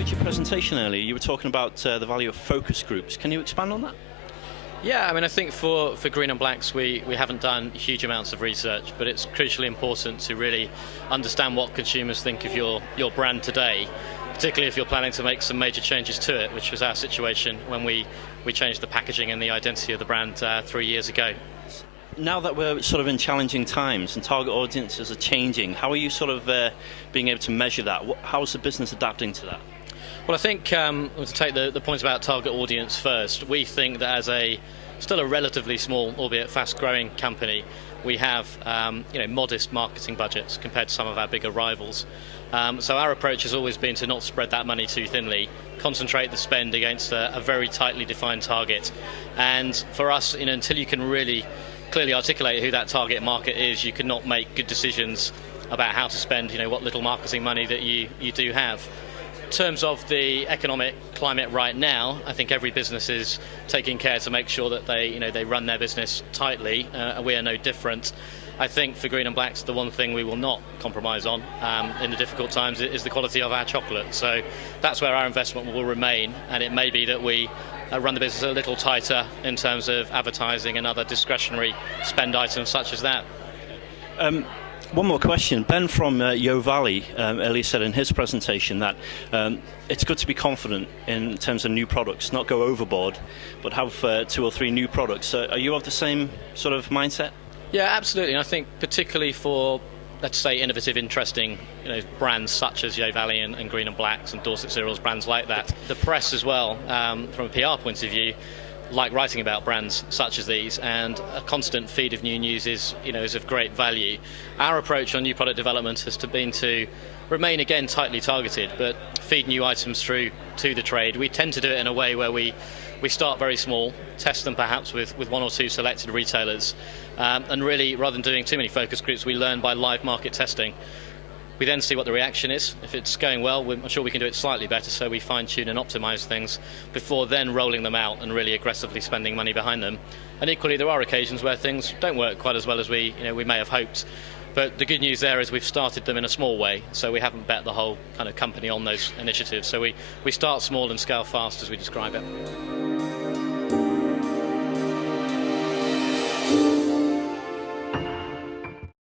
enjoyed your presentation earlier. You were talking about the value of focus groups. Can you expand on that? Yeah, I mean, I think for Green&Blacks, we haven't done huge amounts of research, but it's crucially important to really understand what consumers think of your brand today, particularly if you're planning to make some major changes to it, which was our situation when we changed the packaging and the identity of the brand 3 years ago. Now that we're sort of in challenging times and target audiences are changing, how are you sort of being able to measure that? How is the business adapting to that? Well, I think to take the point about target audience first, we think that as still a relatively small, albeit fast-growing company, we have modest marketing budgets compared to some of our bigger rivals. So our approach has always been to not spread that money too thinly, concentrate the spend against a very tightly defined target. And for us, until you can really clearly articulate who that target market is, you cannot make good decisions about how to spend what little marketing money that you do have. In terms of the economic climate right now, I think every business is taking care to make sure that they run their business tightly. We are no different. I think for Green&Blacks, the one thing we will not compromise on in the difficult times is the quality of our chocolate. So that's where our investment will remain, and it may be that we run the business a little tighter in terms of advertising and other discretionary spend items such as that. One more question. Ben from Yo Valley earlier said in his presentation that it's good to be confident in terms of new products, not go overboard, but have 2 or 3 new products. Are you of the same sort of mindset? Yeah, absolutely. And I think particularly for, let's say, innovative, interesting brands such as Yo Valley and Green&Blacks and Dorset Cereals, brands like that, the press as well, from a PR point of view, like writing about brands such as these, and a constant feed of new news is of great value. Our approach on new product development has been to remain again tightly targeted, but feed new items through to the trade. We tend to do it in a way where we start very small, test them perhaps with 1 or 2 selected retailers, and really, rather than doing too many focus groups, we learn by live market testing. We then see what the reaction is. If it's going well, I'm sure we can do it slightly better, so we fine-tune and optimise things before then rolling them out and really aggressively spending money behind them. And equally, there are occasions where things don't work quite as well as we may have hoped. But the good news there is we've started them in a small way, so we haven't bet the whole kind of company on those initiatives. So we start small and scale fast as we describe it.